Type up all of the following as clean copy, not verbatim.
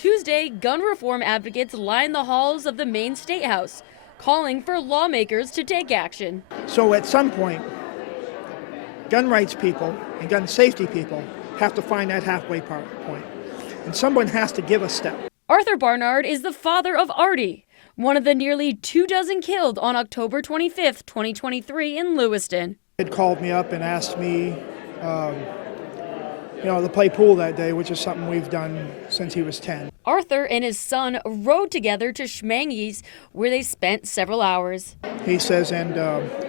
Tuesday, gun reform advocates lined the halls of the Maine State House, calling for lawmakers to take action. So at some point, gun rights people and gun safety people have to find that halfway point. And someone has to give a step. Arthur Barnard is the father of Artie, one of the nearly 24 killed on October 25th, 2023 in Lewiston. He had called me up and asked me to play pool that day, which is something we've done since he was 10. Arthur and his son rode together to Schmangy's, where they spent several hours. He says, and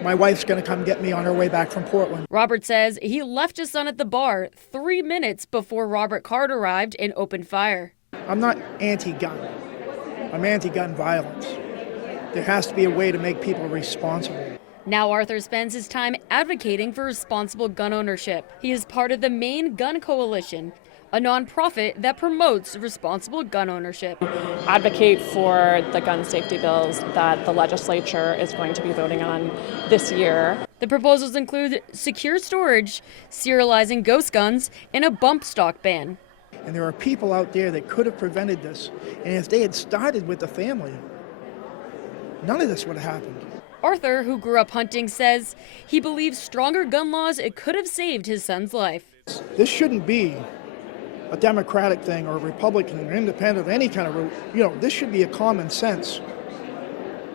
my wife's going to come get me on her way back from Portland. Robert says he left his son at the bar 3 minutes before Robert Card arrived and opened fire. I'm not anti-gun. I'm anti-gun violence. There has to be a way to make people responsible. Now Arthur spends his time advocating for responsible gun ownership. He is part of the Maine Gun Coalition, a nonprofit that promotes responsible gun ownership. Advocate for the gun safety bills that the legislature is going to be voting on this year. The proposals include secure storage, serializing ghost guns, and a bump stock ban. And there are people out there that could have prevented this. And if they had started with the family, none of this would have happened. Arthur, who grew up hunting, says he believes stronger gun laws could have saved his son's life. This shouldn't be a Democratic thing or a Republican or independent, any kind of route. This should be a common sense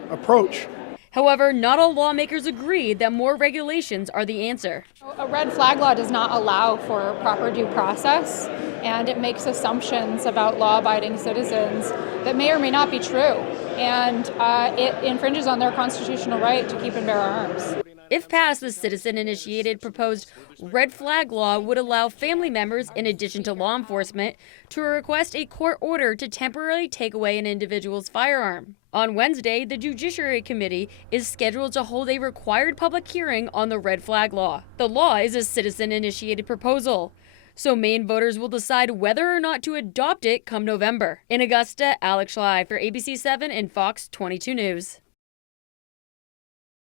approach. However, not all lawmakers agree that more regulations are the answer. A red flag law does not allow for proper due process, and it makes assumptions about law-abiding citizens that may or may not be true, and it infringes on their constitutional right to keep and bear arms. If passed, the citizen-initiated proposed red flag law would allow family members, in addition to law enforcement, to request a court order to temporarily take away an individual's firearm. On Wednesday, the Judiciary Committee is scheduled to hold a required public hearing on the red flag law. The law is a citizen-initiated proposal, so Maine voters will decide whether or not to adopt it come November. In Augusta, Alex Schley for ABC 7 and Fox 22 News.